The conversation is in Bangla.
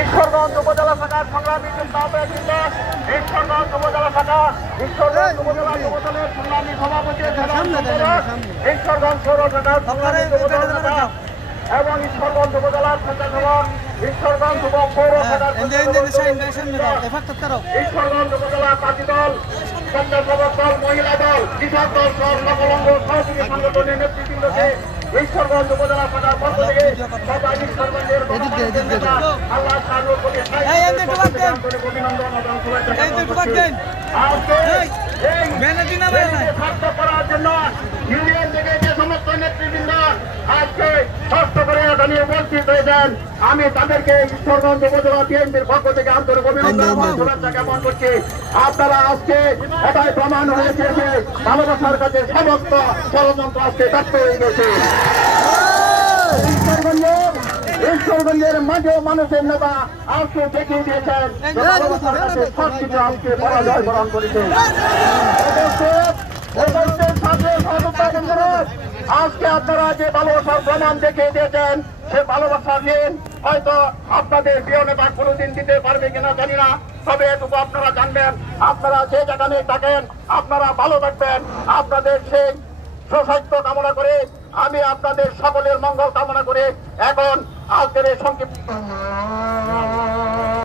ঈশ্বরগঞ্জ উপজেলা শাখার সংগ্রামী চিন্তাপড়া জিল্লা ঈশ্বরগঞ্জ উপজেলা শাখা ঈশ্বরগঞ্জ উপজেলা যুবদলের সংগ্রামী সভাপতি ঈশ্বরগঞ্জ পৌর এবং ঈশ্বরগঞ্জ উপজেলার স্বেচ্ছাসেবক ঈশ্বরগঞ্জ পৌর শাখার ঈশ্বরগঞ্জ উপজেলা পার্টি দল স্বেচ্ছাসেবক দল মহিলা দল কৃষক দল সহ সকল অঙ্গ সহযোগী সংগঠনের নেতৃবৃন্দকে ঈশ্বরগঞ্জ উপজেলা শাখার পক্ষ থেকে আল্লাহ। অভিনন্দন এবং শুভেচ্ছা না। জন্য ইউনিয়ন যে সমস্ত নেতৃবৃন্দ আজকে কষ্ট উপস্থিত হয়েছেন। আমি তাদেরকে ঈশ্বরগঞ্জ উপজেলা বিএনপির পক্ষ থেকে আন্তরিক অভিনন্দন এবং শুভেচ্ছা জ্ঞাপন করছি। আপনারা আজকে এটাই প্রমাণ হয়েছে যে ভালোবাসার কাছে সমস্ত ষড়যন্ত্র আজকে ব্যর্থ হয়ে গেছে। ঈশ্বরগঞ্জের ঈশ্বরগঞ্জের মাঝে মানুষের নেতা আজকে দেখিয়ে দিয়েছেন ভালোবাসার কাছে সব কিছু আজকে পরাজয় বরণ করেছে। আজকে আপনারা যে ভালোবাসার প্রমাণ দেখিয়ে দিয়েছেন, সে ভালোবাসার ঋণ হয়তো আপনাদের প্রিয় নেতা কোনোদিন দিতে পারবে কিনা জানি না। তবে এটুকু আপনারা জানবেন, আপনারা যে যেখানে থাকেন, আপনারা ভালো থাকবেন। আপনাদের সেই সুস্বাস্থ্য কামনা করে আমি আপনাদের সকলের মঙ্গল কামনা করে এখন আজকের এই সংক্ষিপ্ত